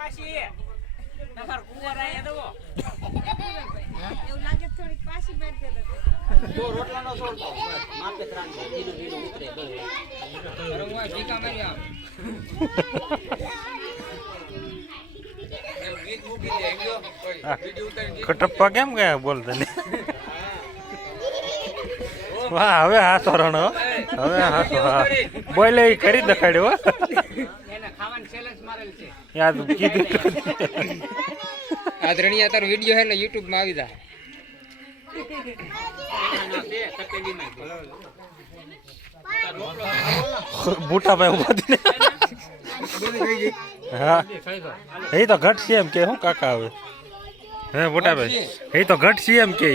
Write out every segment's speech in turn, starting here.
માસી તમાર કુંવર આયા દો એવું લાગે તો થોડીક પાછી મારી દેતો જો રોટલા નો છોડતો માપે ત્રણ ધીરું ધીરું ઉતરે ગળે રંગવા ટીકા મારી આમ ગીત મૂકી દે ગયો વિડિયો ઉતારી દે કટપ્પા કેમ ગયા બોલતા ને વાહ હવે હાસો રણો હવે હા. બોલે કરી દેખાડ્યો હો. એને ખાવાની ચેલેન્જ મારેલ છે યાદ કીધું. આ દ્રણિયા તારો વીડિયો હે ને યુટ્યુબમાં આવી જાય ના ભાઈ ઊભા દીને હા. એ તો ઘટ છે એમ કે હું કાકા આવે હે બુટાભાઈ એ તો ઘટ છે એમ કે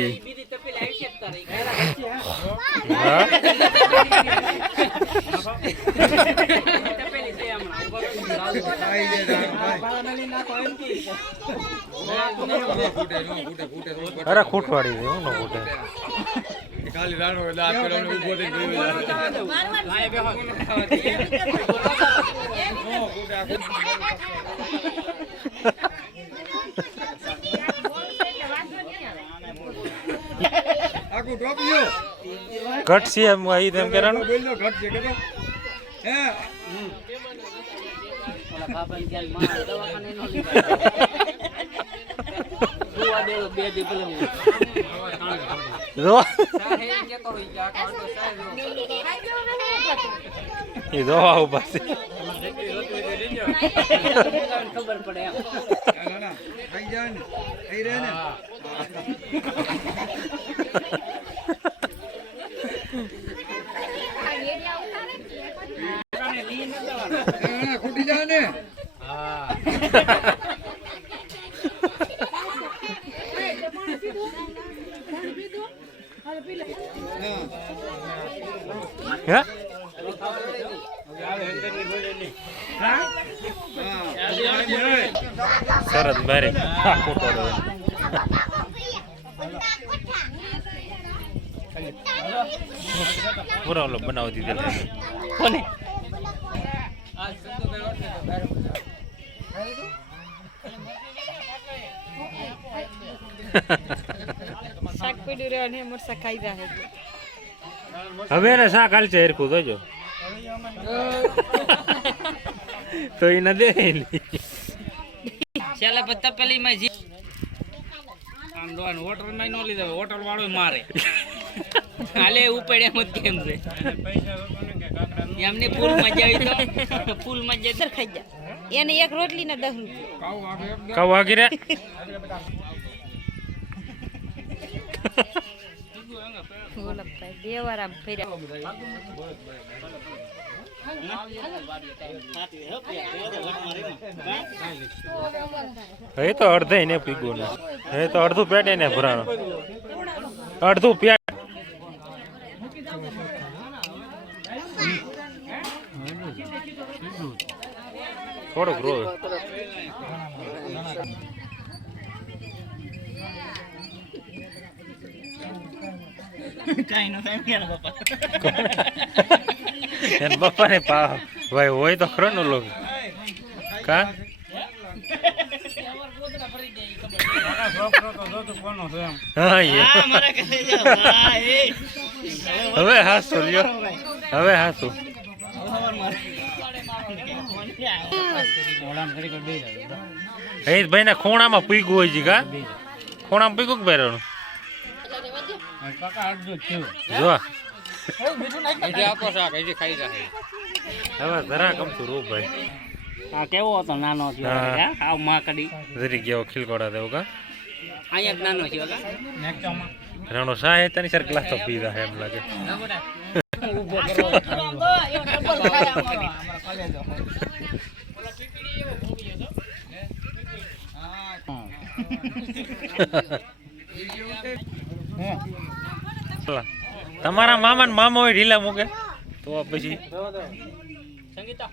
હા? અરે ખૂટવાડી દે હું ન ખૂટે. લાય ઊભો થઈ ગયો ઘટ છે એમ ઈ તેમ કેરાનું બોલ્યો ઘટ છે કે હે? જોવા છે ખબર પડે એમ સરસ હા ખોટો. પૂરો બનાવી દીધેલો કોને શાક પડ્યું રહે અને મરસા ખાઈ જાય હવે એને શાક હાલશે હેરખું જોજો તો એ ના દે છેલ્લે પછી તપેલીમાં જી આમ ડોન હોટલમાં નો લીધો હોટલ વાળો મારે. હાલે ઉપડે એમ જ કેમ છે. એમની ફૂલ મજા આવી તો ફૂલ મજા દર ખાઈ જા. એને એક રોટલી ને દસ રૂપિયા. કાવ વાગી રે ગોલપભાઈ બે વાર આમ ફર્યા એ તો અડધે ને પીગું ને. એ તો અડધું પેટ ને ભરાણું. અડધું પેટ. થોડુંક એને બાપા ને પા ભાઈ હોય તો ખરો નો લોક કા હા એ. હવે હાસુ લ્યો. હવે હાસુ. ભાઈ ના ખૂણામાં પીગું હોય છે કા? ખૂણામાં પીગું કે પહેરવાનું જો. હવે જરા કમતું રૂપ ભાઈ. આ કેવો હતો નાનો થયો. આવમાં કડી જરી ગયો ખીલકોડા દેવું કા? અહીંયા નાનો રાણો શાહ હે તની સર ક્લાસ તો પીધા હે એમ લાગે. તમારા મામા ને મામો ઢીલા મૂકે. તો પછી. સંગીતા